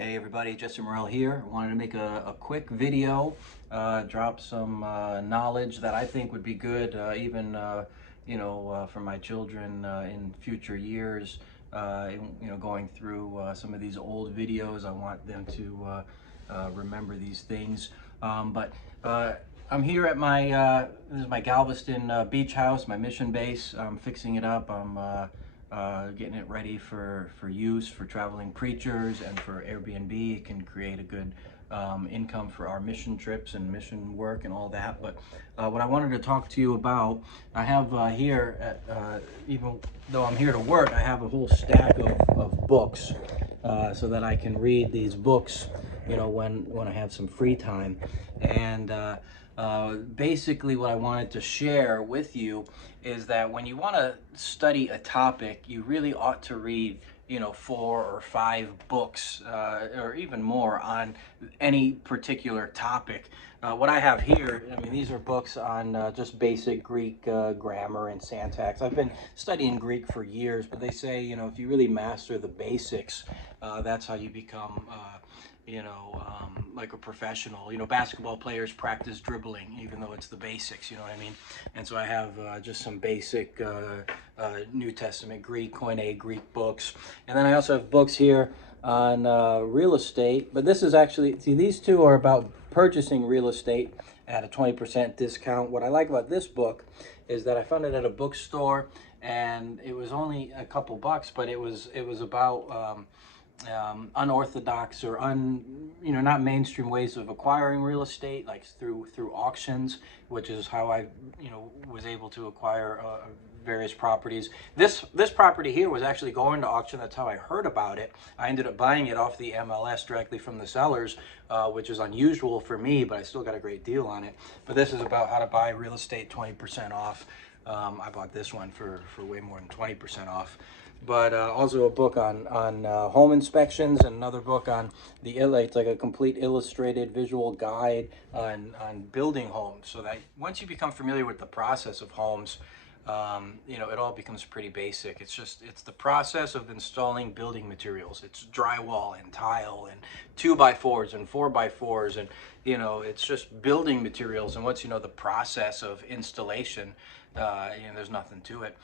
Hey everybody, JesseMorrell here. I wanted to make a quick video, drop some knowledge that I think would be good, even for my children in future years. Going through some of these old videos, I want them to remember these things. But I'm here at my this is my Galveston beach house, my mission base. I'm fixing it up. I'm getting it ready for use for traveling preachers and for Airbnb. It can create a good income for our mission trips and mission work and all that. But what I wanted to talk to you about, I have here, even though I'm here to work, I have a whole stack of books so that I can read these books, when I have some free time. And basically what I wanted to share with you is that when you want to study a topic, you really ought to read 4 or 5 books or even more on any particular topic. What I have here, these are books on just basic Greek grammar and syntax. I've been studying Greek for years, but they say, if you really master the basics, that's how you become like a professional. Basketball players practice dribbling, even though it's the basics, you know what I mean? And so I have just some basic New Testament Greek, Koine Greek books. And then I also have books here on real estate. But this is actually, see, these two are about purchasing real estate at a 20% discount. What I like about this book is that I found it at a bookstore, and it was only a couple bucks, but it was about unorthodox or not mainstream ways of acquiring real estate, like through auctions, which is how I was able to acquire various properties. This property here was actually going to auction. That's how I heard about it. I ended up buying it off the MLS directly from the sellers, which is unusual for me, but I still got a great deal on it. But this is about how to buy real estate 20% off. I bought this one for way more than 20% off. But also a book on home inspections, and another book on it's like a complete illustrated visual guide on building homes, so that once you become familiar with the process of homes, it all becomes pretty basic. It's the process of installing building materials. It's drywall and tile and 2x4s and 4x4s, and it's just building materials. And once you know the process of installation, there's nothing to it.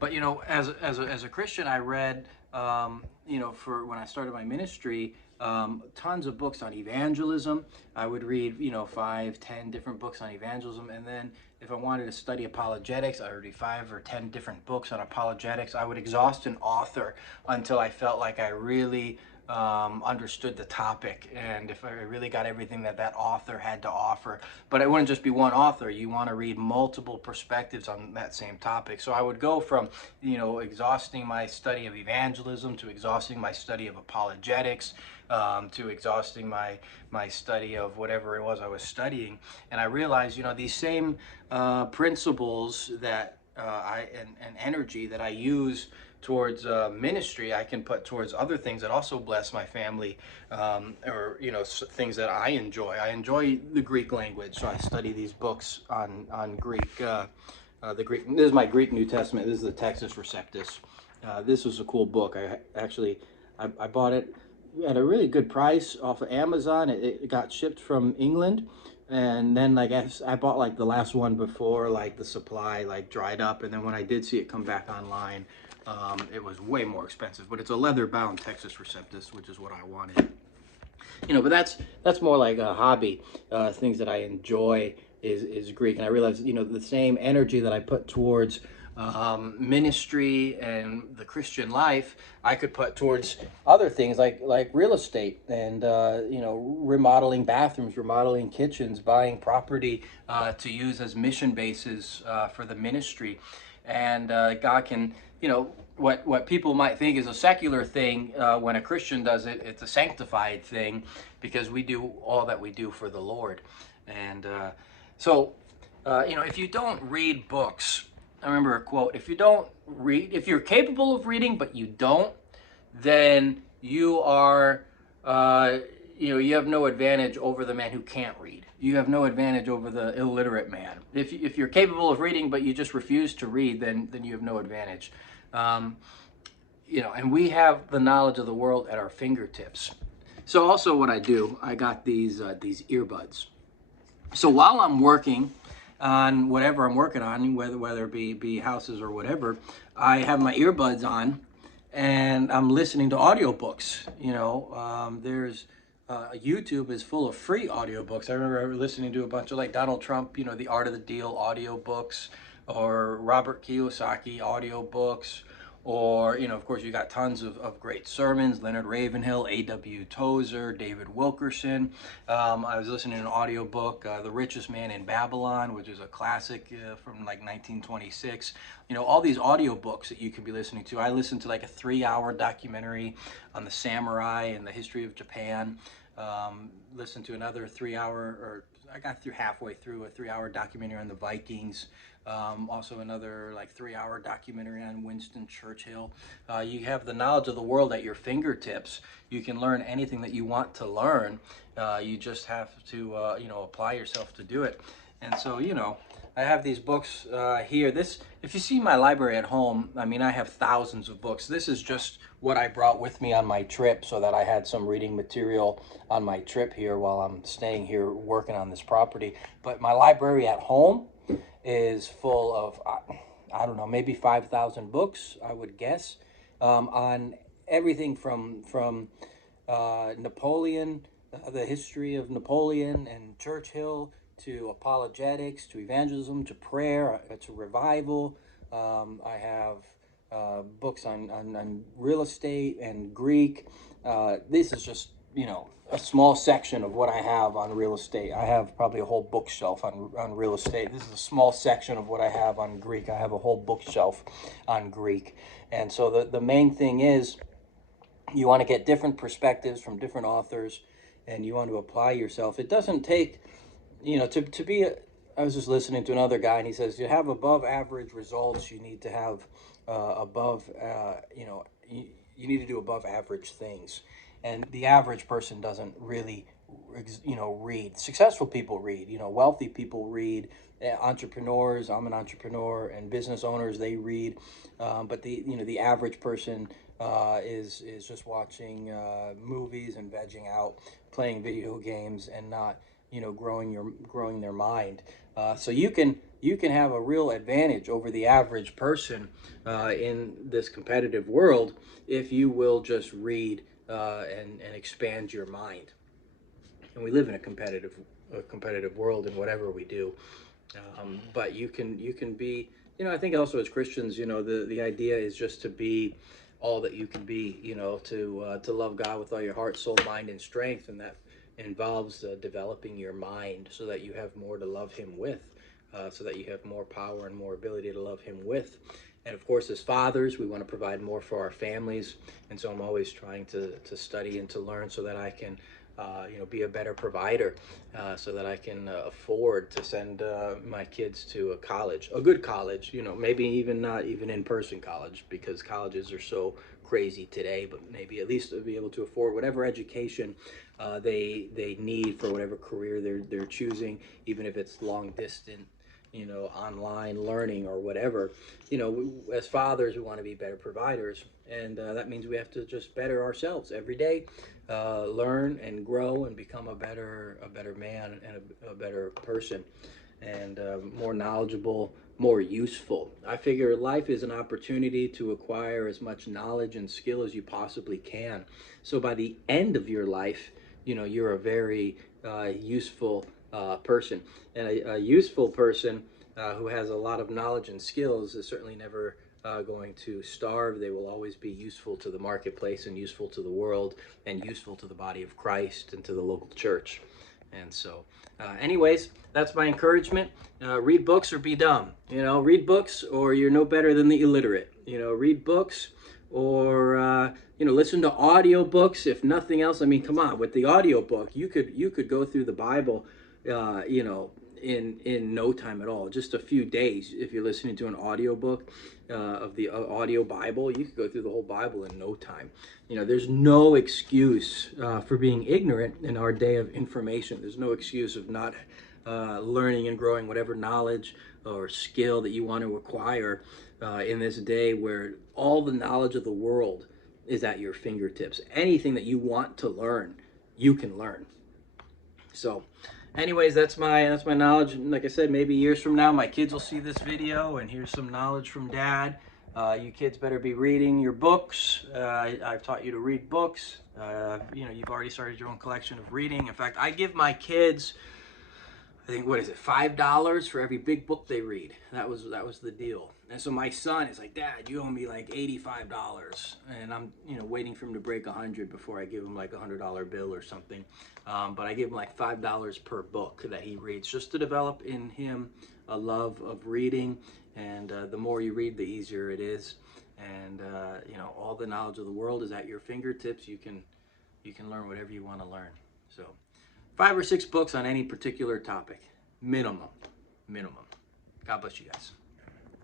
But as a Christian, I read for when I started my ministry, tons of books on evangelism. I would read 5, 10 different books on evangelism, and then if I wanted to study apologetics, I would read 5 or 10 different books on apologetics. I would exhaust an author until I felt like I really understood the topic, and if I really got everything that author had to offer. But it wouldn't just be one author. You want to read multiple perspectives on that same topic. So I would go from exhausting my study of evangelism to exhausting my study of apologetics, to exhausting my study of whatever it was I was studying. And I realized these same principles that and energy that I use towards ministry, I can put towards other things that also bless my family, or things that I enjoy. I enjoy the Greek language, so I study these books on Greek. The Greek. This is my Greek New Testament. This is the Textus Receptus. This was a cool book. I bought it at a really good price off of Amazon. It got shipped from England. And then I bought the last one before the supply dried up, and then when I did see it come back online, it was way more expensive. But it's a leather bound Textus Receptus, which is what I wanted. But that's more like a hobby. Things that I enjoy is Greek, and I realized the same energy that I put towards ministry and the Christian life, I could put towards other things like real estate and remodeling bathrooms, remodeling kitchens, buying property to use as mission bases for the ministry. And God can, what people might think is a secular thing, when a Christian does it, it's a sanctified thing, because we do all that we do for the Lord. And if you don't read books, I remember a quote: if you're capable of reading but you don't, then you are, you have no advantage over the man who can't read. You have no advantage over the illiterate man. If you're capable of reading but you just refuse to read, then you have no advantage. and we have the knowledge of the world at our fingertips. So also what I do, I got these earbuds. So while I'm working on whatever I'm working on, whether it be houses or whatever, I have my earbuds on and I'm listening to audiobooks. There's YouTube is full of free audiobooks. I remember listening to a bunch of like Donald Trump, The Art of the Deal audiobooks, or Robert Kiyosaki audiobooks, or, of course, you got tons of great sermons, Leonard Ravenhill, A.W. Tozer, David Wilkerson. I was listening to an audiobook, The Richest Man in Babylon, which is a classic from like 1926. All these audiobooks that you could be listening to. I listened to like a 3-hour documentary on the samurai and the history of Japan. Listened to another 3-hour, or I got through halfway through a 3-hour documentary on the Vikings. Also another like 3-hour documentary on Winston Churchill. You have the knowledge of the world at your fingertips. You can learn anything that you want to learn. You just have to, apply yourself to do it. And so, I have these books here. If you see my library at home, I mean, I have thousands of books. This is just what I brought with me on my trip so that I had some reading material on my trip here while I'm staying here working on this property. But my library at home is full of, I don't know, maybe 5,000 books, I would guess, on everything from Napoleon, the history of Napoleon and Churchill, to apologetics, to evangelism, to prayer, to revival. I have books on real estate and Greek. This is just, a small section of what I have on real estate. I have probably a whole bookshelf on real estate. This is a small section of what I have on Greek. I have a whole bookshelf on Greek. And so the main thing is, you want to get different perspectives from different authors, and you want to apply yourself. It doesn't take, to be I was just listening to another guy, and he says, to have above average results, you need to have you need to do above average things. And the average person doesn't really, read. Successful people read, wealthy people read, entrepreneurs, I'm an entrepreneur, and business owners, they read. But the average person is just watching movies and vegging out, playing video games, and not, growing their mind. So you can have a real advantage over the average person in this competitive world if you will just read and expand your mind. And we live in a competitive world in whatever we do. But you can be, I think also as Christians, the idea is just to be all that you can be, to love God with all your heart, soul, mind, and strength. And that involves developing your mind so that you have more to love him with, so that you have more power and more ability to love him with. And of course, as fathers, we want to provide more for our families. And so I'm always trying to study and to learn so that I can be a better provider, so that I can afford to send my kids to a college, a good college, maybe even not even in-person college, because colleges are so crazy today, but maybe at least to be able to afford whatever education they need for whatever career they're choosing, even if it's long distance, online learning or whatever. As fathers, we want to be better providers, and that means we have to just better ourselves every day, learn and grow and become a better man and a better person, and more knowledgeable, more useful. I figure life is an opportunity to acquire as much knowledge and skill as you possibly can. So by the end of your life, you're a very useful person. And a useful person who has a lot of knowledge and skills is certainly never going to starve. They will always be useful to the marketplace and useful to the world and useful to the body of Christ and to the local church. And so, anyways, that's my encouragement. Read books or be dumb. Read books or you're no better than the illiterate. Read books or listen to audiobooks, if nothing else. I mean, come on, with the audiobook, you could go through the Bible, in no time at all, just a few days. If you're listening to an audiobook of the audio Bible, you could go through the whole Bible in no time. There's no excuse for being ignorant in our day of information. There's no excuse of not learning and growing whatever knowledge or skill that you want to acquire in this day where all the knowledge of the world is at your fingertips. Anything that you want to learn, you can learn. So anyways, that's my knowledge. And like I said, maybe years from now my kids will see this video and here's some knowledge from Dad. You kids better be reading your books. I've taught you to read books. You know, you've already started your own collection of reading. In fact, I give my kids, I think, what is it, $5 for every big book they read. That was the deal. And so my son is like, Dad, you owe me like $85, and I'm, you know, waiting for him to break 100 before I give him like a $100 bill or something. But I give him like $5 per book that he reads, just to develop in him a love of reading. And the more you read, the easier it is. And you know, all the knowledge of the world is at your fingertips. You can learn whatever you want to learn. So 5 or 6 books on any particular topic, minimum. God bless you guys.